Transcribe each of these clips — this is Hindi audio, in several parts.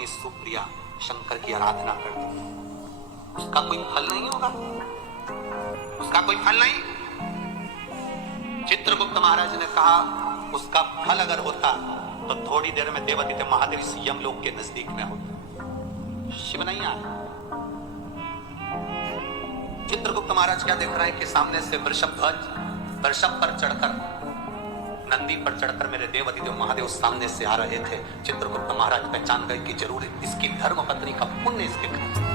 पत्नी सुप्रिया शंकर की आराधना करती, उसका कोई फल नहीं होगा, उसका कोई फल नहीं। चित्रगुप्त महाराज ने कहा उसका फल अगर होता तो थोड़ी देर में देवादित्य महादेव यमलोक के नजदीक में होता। शिव नहीं आया। चित्रगुप्त महाराज क्या देख रहे हैं कि सामने से वृषभ पर चढ़कर, नंदी पर चढ़कर मेरे देवादिदेव महादेव सामने से आ रहे थे। चित्रगुप्त महाराज पहचान गए कि जरूर इसकी धर्मपत्नी का पुण्य इसके खाते,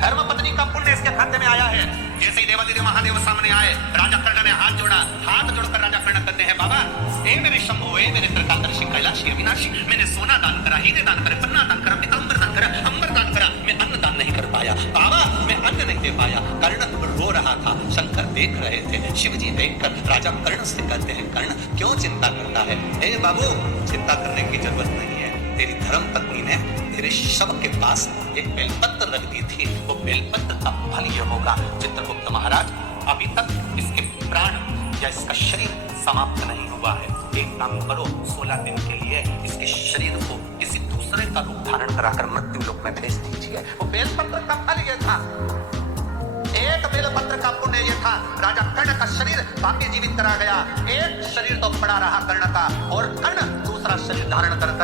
धर्मपत्नी का पुण्य इसके खाते में आया है। जैसे ही देवादिदेव महादेव सामने आए, राजा कर्ण ने हाथ जोड़ा। हाथ जोड़कर राजा कर्ण कहते हैं, बाबा ए मेरे शंभु, ए मेरे त्रिकालदर्शी कैलाशी अविनाशी, मैंने सोना दान करा, हीरे दान करे, पन्ना दान करा, पीतांबर दान करा, अंबर दान करा, मैं अन्न दान नहीं कर पाया। बाबा मैं अन्न नहीं दे पाया। कर्ण रो रहा था, शंकर देख रहे थे। शिवजी देखकर राजा कर्ण से कहते हैं, कर्ण क्यों चिंता करता है? हे बाबू चिंता करने की जरूरत नहीं है। तेरी धर्मपत्नी ने तेरे शव के पास एक बेलपत्र रख दी थी, वो बेलपत्र का फल यह होगा। चित्रगुप्त महाराज अभी तक इसके प्राण या इसका शरीर समाप्त नहीं हुआ है। एक काम करो, 16 दिन के लिए इसके शरीर को किसी दूसरे का रूप धारण कराकर मृत्यु लोक में भेज दीजिए। वो बेलपत्र का फल यह था, एक बेलपत्र का पुण्य यह था। राजा कर्ण का शरीर बाकी जीवित करा गया, एक शरीर तो पड़ा रहा कर्ण का, और कर्ण दूसरा शरीर धारण कर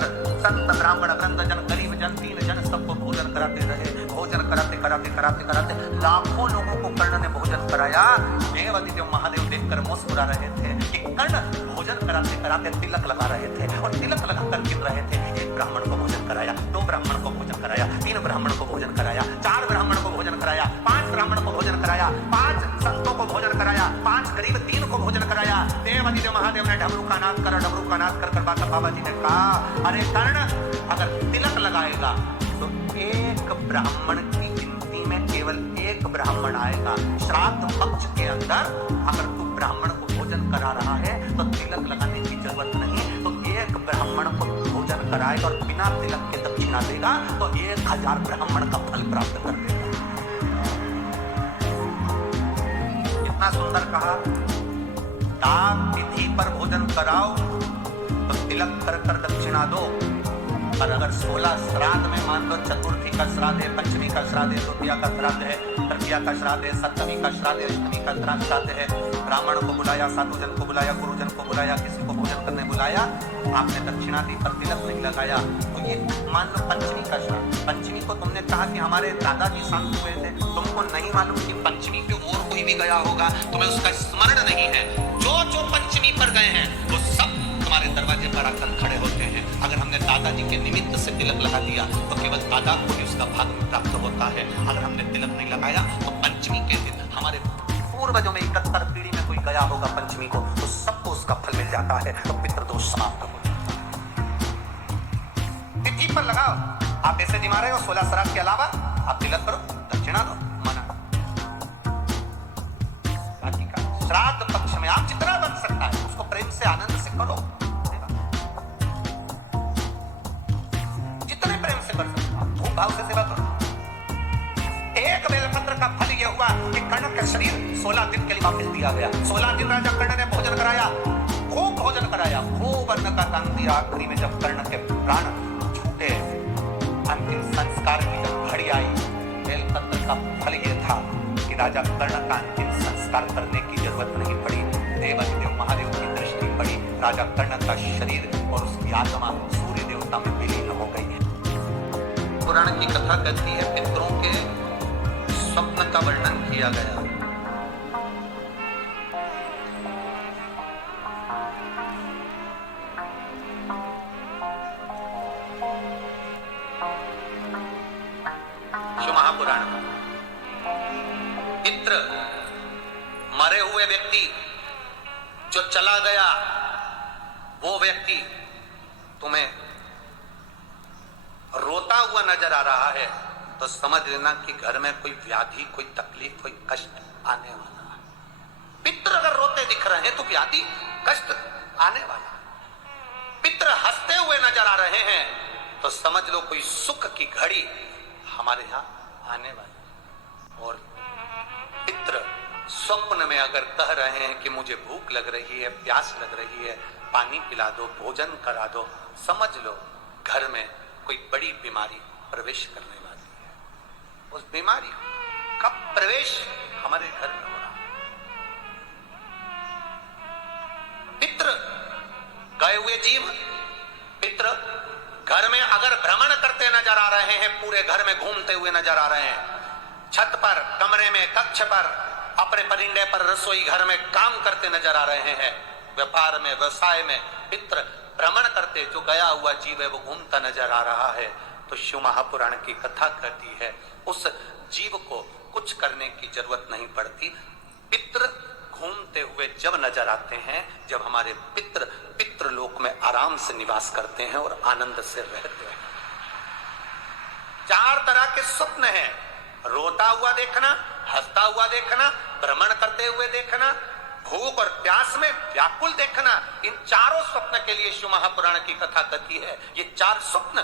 संत ब्राह्मण वृंद जन गरीब जन दीन जन सबको भोजन कराते रहे। भोजन कराते कराते कराते कराते लाखों लोगों को कर्ण ने भोजन कराया। देवादिदेव महादेव देखकर मुस्कुरा रहे थे कि कर्ण भोजन कराते कराते तिलक लगा रहे थे, और तिलक लगाकर गिन रहे थे। एक ब्राह्मण को भोजन कराया, 2 ब्राह्मण को भोजन कराया, 3 ब्राह्मण को भोजन कराया, 4 ब्राह्मण को भोजन कराया, 5 ब्राह्मण को भोजन कराया, 5 संतों को भोजन कराया, 5 गरीब 3 को भोजन कराया। देवादिदेव महादेव ने डमरू का नाद करा, डमरू का नाद कर बाबा जी ने कहा, अरे कर्ण अगर तिलक लगाएगा तो एक ब्राह्मण की गिनती में केवल 1 ब्राह्मण आएगा। श्राद्ध पक्ष के अंदर अगर तू ब्राह्मण को भोजन करा रहा है तो तिलक लगाने की जरूरत नहीं, तो 1 ब्राह्मण को भोजन कराएगा और बिना तिलक के दक्षिणा देगा तो 1000 ब्राह्मण का फल प्राप्त कर लेगा। इतना सुंदर कहा, दान विधि पर भोजन कराओ तो तिलक कर दक्षिणा दो। और अगर 16 श्राद्ध में मान लो चतुर्थी का श्राद्ध है, पंचमी का श्राद्ध है, द्वितीया का श्राद्ध है, तृतीया का श्राद्ध है, सप्तमी का श्राद्ध है, अष्टमी का श्राद्ध है, ब्राह्मण को बुलाया, साधुजन को बुलाया, गुरुजन को बुलाया, किसी को भोजन करने बुलाया, आपने दक्षिणा दी पर तिलक नहीं लगाया, तो ये मान लो पंचमी का श्राद्ध। पंचमी को तुमने कहा कि हमारे दादाजी शांत हुए थे, तुमको नहीं मालूम कि पंचमी पे और कोई भी गया होगा, तुम्हें उसका स्मरण नहीं है। जो पंचमी पर गए हैं वो सब हमारे दरवाजे पर आकर खड़े होते हैं। अगर हमने दादाजी के निमित्त से तिलक लगा दिया तो केवल दादा को ही उसका भाग प्राप्त होता है। अगर हमने तिलक नहीं लगाया तो पंचमी के दिन हमारे पूर्वजों में 71 पीढ़ी में कोई गया होगा पंचमी को, तो सबको उसका फल मिल जाता है, तो पितृदोष समाप्त हो जाता है। तिथि पर लगाओ, आप ऐसे दिमा रहे हो 16 श्राद्ध के अलावा आप तिलक करो, दक्षिणा दो, मना। बाकी का श्राद्ध पक्ष में आप जितना बन सकता है उसको प्रेम से आनंद से करो, जितने प्रेम से कर सकते हो भूख भाव से सेवा करो। एक बेलपत्र का फल यह हुआ कि कर्ण का शरीर 16 दिन के लिए वापस दिया गया। 16 दिन राजा कर्ण ने भोजन कराया, खूब भोजन कराया, खूब अन्न का दान दिया। आखिरी में जब कर्ण के प्राण छूटे, अंतिम संस्कार की जब घड़ी आई, बेलपत्र का फल यह था कि राजा कर्ण का अंतिम संस्कार करने की जरूरत नहीं पड़ी। देवादिदेव महादेव की दृष्टि पड़ी, राजा कर्ण का शरीर और उसकी आत्मा सूर्य देवता में विलीन हो गई। पुराण की कथा कहती है पितरों के स्वप्न का वर्णन किया गया। शिव महापुराण में पितृ मरे हुए व्यक्ति जो चला गया, वो व्यक्ति तुम्हें रोता हुआ नजर आ रहा है तो समझ लेना कि घर में कोई व्याधि, कोई तकलीफ, कोई कष्ट आने वाला है। पितृ अगर रोते दिख रहे हैं तो व्याधि, कष्ट आने वाला है। पितृ हंसते हुए नजर आ रहे हैं तो समझ लो कोई सुख की घड़ी हमारे यहाँ आने वाली। और पितृ स्वप्न में अगर कह रहे हैं कि मुझे भूख लग रही है, प्यास लग रही है, पानी पिला दो, भोजन करा दो, समझ लो घर में कोई बड़ी बीमारी प्रवेश करने वाली है। उस बीमारी का प्रवेश हमारे घर में हो रहा। पितृ गए हुए जीव, पितृ घर में अगर भ्रमण करते नजर आ रहे हैं, पूरे घर में घूमते हुए नजर आ रहे हैं, छत पर, कमरे में, कक्ष पर, अपने परिंदे पर, रसोई घर में काम करते नजर आ रहे हैं, व्यापार में, व्यवसाय में पितृ भ्रमण करते, जो गया हुआ जीव है वो घूमता नजर आ रहा है, तो शिव महापुराण की कथा कहती है उस जीव को कुछ करने की जरूरत नहीं पड़ती। पितृ घूमते हुए जब नजर आते हैं, जब हमारे पितृ पितृलोक में आराम से निवास करते हैं और आनंद से रहते हैं। 4 तरह के स्वप्न हैं, रोता हुआ देखना, हंसता हुआ देखना, भ्रमण करते हुए देखना, भूख और प्यास में व्याकुल देखना। इन चारों स्वप्न के लिए शिव महापुराण की कथा कहती है ये 4 स्वप्न